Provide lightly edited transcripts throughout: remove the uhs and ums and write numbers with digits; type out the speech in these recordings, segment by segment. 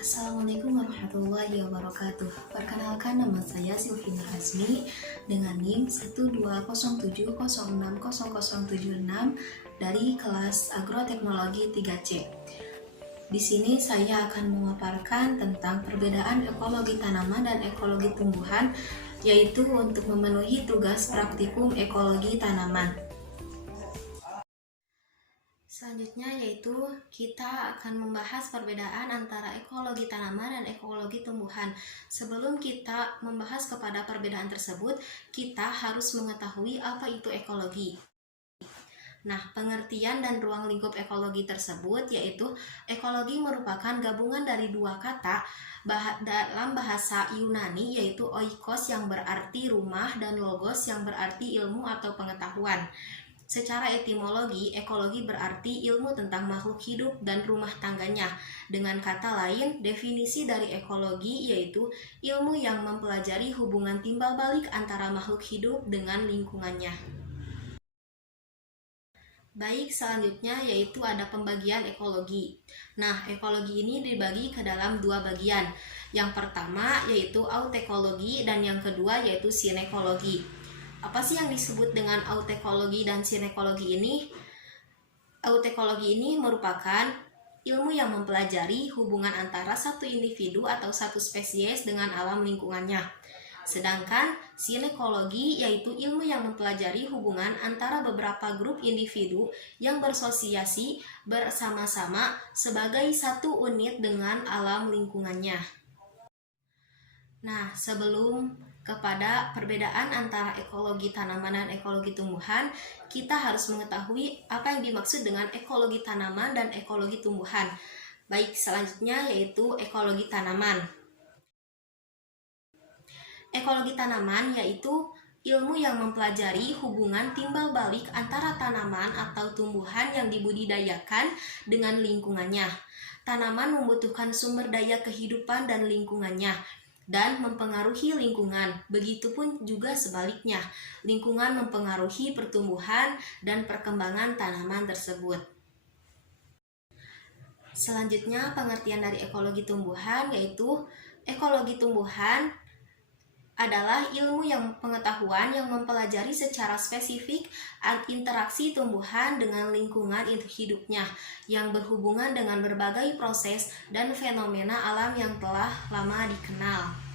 Assalamualaikum warahmatullahi wabarakatuh. Perkenalkan, nama saya Sylvie Nur Hasmi dengan NIM 12070606076 dari kelas Agroteknologi 3C. Di sini saya akan memaparkan tentang perbedaan ekologi tanaman dan ekologi tumbuhan, yaitu untuk memenuhi tugas praktikum ekologi tanaman. Selanjutnya yaitu kita akan membahas perbedaan antara ekologi tanaman dan ekologi tumbuhan. Sebelum kita membahas kepada perbedaan tersebut, kita harus mengetahui apa itu ekologi. Nah, pengertian dan ruang lingkup ekologi tersebut yaitu ekologi merupakan gabungan dari dua kata dalam bahasa Yunani, yaitu oikos yang berarti rumah dan logos yang berarti ilmu atau pengetahuan. Secara etimologi, ekologi berarti ilmu tentang makhluk hidup dan rumah tangganya. Dengan kata lain, definisi dari ekologi yaitu ilmu yang mempelajari hubungan timbal balik antara makhluk hidup dengan lingkungannya. Baik, selanjutnya yaitu ada pembagian ekologi. Nah, ekologi ini dibagi ke dalam dua bagian. Yang pertama yaitu autekologi dan yang kedua yaitu sinekologi. Apa sih yang disebut dengan autekologi dan sinekologi ini? Autekologi ini merupakan ilmu yang mempelajari hubungan antara satu individu atau satu spesies dengan alam lingkungannya. Sedangkan sinekologi yaitu ilmu yang mempelajari hubungan antara beberapa grup individu yang bersosiasi bersama-sama sebagai satu unit dengan alam lingkungannya. Nah, sebelum kepada perbedaan antara ekologi tanaman dan ekologi tumbuhan, kita harus mengetahui apa yang dimaksud dengan ekologi tanaman dan ekologi tumbuhan. Baik, selanjutnya yaitu ekologi tanaman. Ekologi tanaman yaitu ilmu yang mempelajari hubungan timbal balik antara tanaman atau tumbuhan yang dibudidayakan dengan lingkungannya. Tanaman membutuhkan sumber daya kehidupan dan lingkungannya dan mempengaruhi lingkungan. Begitupun juga sebaliknya, lingkungan mempengaruhi pertumbuhan dan perkembangan tanaman tersebut. Selanjutnya, pengertian dari ekologi tumbuhan yaitu ekologi tumbuhan adalah ilmu yang pengetahuan yang mempelajari secara spesifik interaksi tumbuhan dengan lingkungan hidupnya yang berhubungan dengan berbagai proses dan fenomena alam yang telah lama dikenal.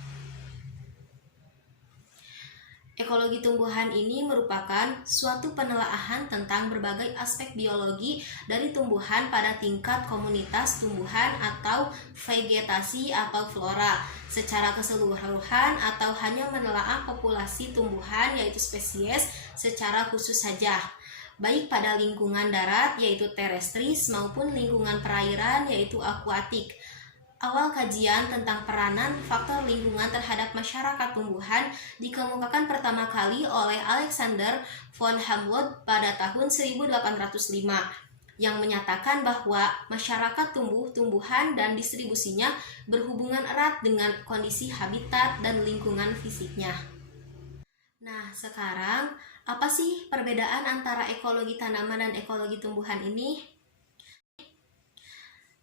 Ekologi tumbuhan ini merupakan suatu penelaahan tentang berbagai aspek biologi dari tumbuhan pada tingkat komunitas tumbuhan atau vegetasi atau flora secara keseluruhan, atau hanya menelaah populasi tumbuhan yaitu spesies secara khusus saja, baik pada lingkungan darat yaitu terestris maupun lingkungan perairan yaitu akuatik. Awal kajian tentang peranan faktor lingkungan terhadap masyarakat tumbuhan dikemukakan pertama kali oleh Alexander von Humboldt pada tahun 1805 yang menyatakan bahwa masyarakat tumbuh-tumbuhan dan distribusinya berhubungan erat dengan kondisi habitat dan lingkungan fisiknya. Nah, sekarang apa sih perbedaan antara ekologi tanaman dan ekologi tumbuhan ini?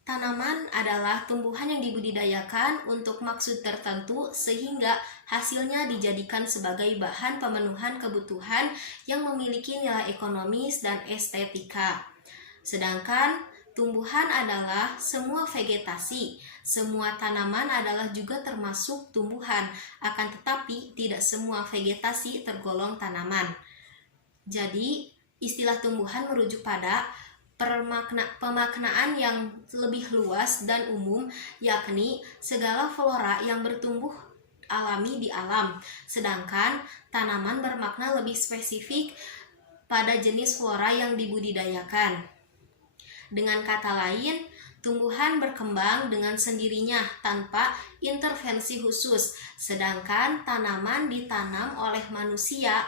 Tanaman adalah tumbuhan yang dibudidayakan untuk maksud tertentu sehingga hasilnya dijadikan sebagai bahan pemenuhan kebutuhan yang memiliki nilai ekonomis dan estetika. Sedangkan tumbuhan adalah semua vegetasi. Semua tanaman adalah juga termasuk tumbuhan, akan tetapi tidak semua vegetasi tergolong tanaman. Jadi, istilah tumbuhan merujuk pada pemaknaan yang lebih luas dan umum, yakni segala flora yang bertumbuh alami di alam. Sedangkan tanaman bermakna lebih spesifik pada jenis flora yang dibudidayakan. Dengan kata lain, tumbuhan berkembang dengan sendirinya tanpa intervensi khusus, sedangkan tanaman ditanam oleh manusia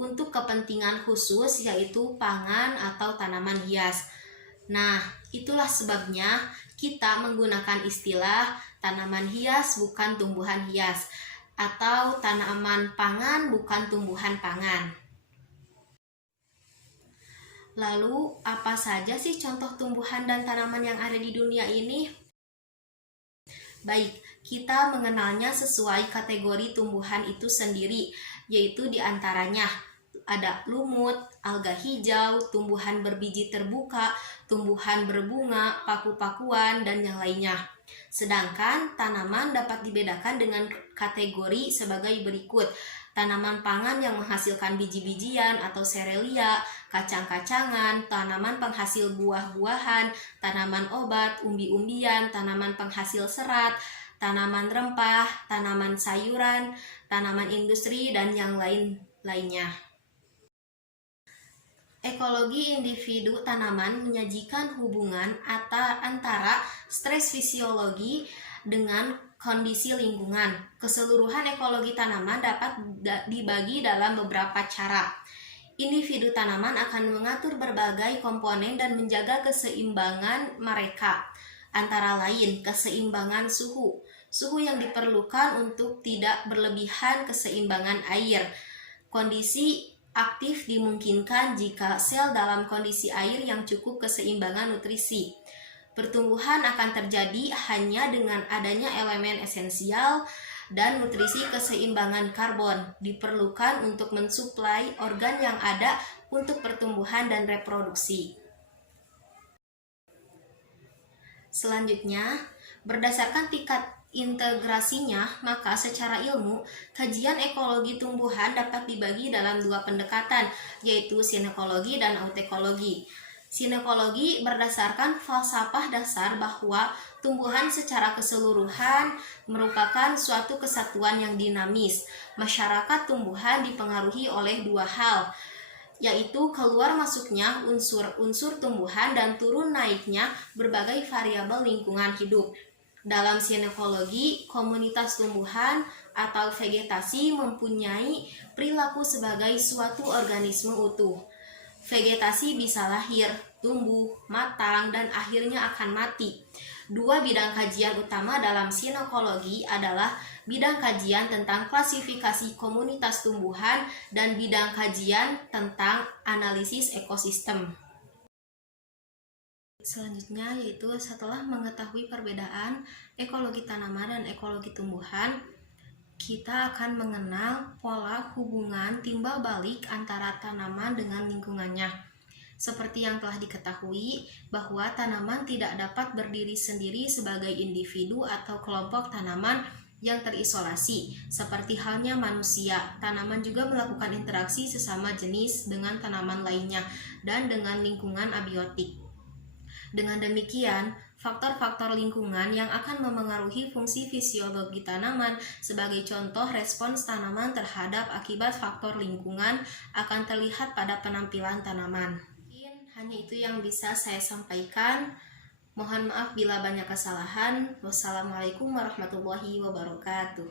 untuk kepentingan khusus yaitu pangan atau tanaman hias. Nah, itulah sebabnya kita menggunakan istilah tanaman hias bukan tumbuhan hias atau tanaman pangan bukan tumbuhan pangan. Lalu, apa saja sih contoh tumbuhan dan tanaman yang ada di dunia ini? Baik, kita mengenalnya sesuai kategori tumbuhan itu sendiri, yaitu diantaranya ada lumut, alga hijau, tumbuhan berbiji terbuka, tumbuhan berbunga, paku-pakuan, dan yang lainnya. Sedangkan tanaman dapat dibedakan dengan kategori sebagai berikut. Tanaman pangan yang menghasilkan biji-bijian atau serelia, kacang-kacangan, tanaman penghasil buah-buahan, tanaman obat, umbi-umbian, tanaman penghasil serat, tanaman rempah, tanaman sayuran, tanaman industri, dan yang lainnya. Ekologi individu tanaman menyajikan hubungan antara stres fisiologi dengan kondisi lingkungan. Keseluruhan ekologi tanaman dapat dibagi dalam beberapa cara. Individu tanaman akan mengatur berbagai komponen dan menjaga keseimbangan mereka. Antara lain, keseimbangan suhu. Suhu yang diperlukan untuk tidak berlebihan keseimbangan air. Kondisi aktif dimungkinkan jika sel dalam kondisi air yang cukup keseimbangan nutrisi. Pertumbuhan akan terjadi hanya dengan adanya elemen esensial dan nutrisi keseimbangan karbon diperlukan untuk mensuplai organ yang ada untuk pertumbuhan dan reproduksi. Selanjutnya, berdasarkan tingkat integrasinya, maka secara ilmu, kajian ekologi tumbuhan dapat dibagi dalam dua pendekatan, yaitu sinekologi dan autekologi. Sinekologi berdasarkan falsafah dasar bahwa tumbuhan secara keseluruhan merupakan suatu kesatuan yang dinamis. Masyarakat tumbuhan dipengaruhi oleh dua hal, yaitu keluar masuknya unsur-unsur tumbuhan dan turun naiknya berbagai variabel lingkungan hidup. Dalam sinekologi, komunitas tumbuhan atau vegetasi mempunyai perilaku sebagai suatu organisme utuh. Vegetasi bisa lahir, tumbuh, matang, dan akhirnya akan mati. Dua bidang kajian utama dalam sinekologi adalah bidang kajian tentang klasifikasi komunitas tumbuhan dan bidang kajian tentang analisis ekosistem. Selanjutnya yaitu setelah mengetahui perbedaan ekologi tanaman dan ekologi tumbuhan, kita akan mengenal pola hubungan timbal balik antara tanaman dengan lingkungannya. Seperti yang telah diketahui bahwa tanaman tidak dapat berdiri sendiri sebagai individu atau kelompok tanaman yang terisolasi. Seperti halnya manusia, tanaman juga melakukan interaksi sesama jenis dengan tanaman lainnya dan dengan lingkungan abiotik. Dengan demikian, faktor-faktor lingkungan yang akan memengaruhi fungsi fisiologi tanaman sebagai contoh respons tanaman terhadap akibat faktor lingkungan akan terlihat pada penampilan tanaman. Mungkin hanya itu yang bisa saya sampaikan. Mohon maaf bila banyak kesalahan. Wassalamualaikum warahmatullahi wabarakatuh.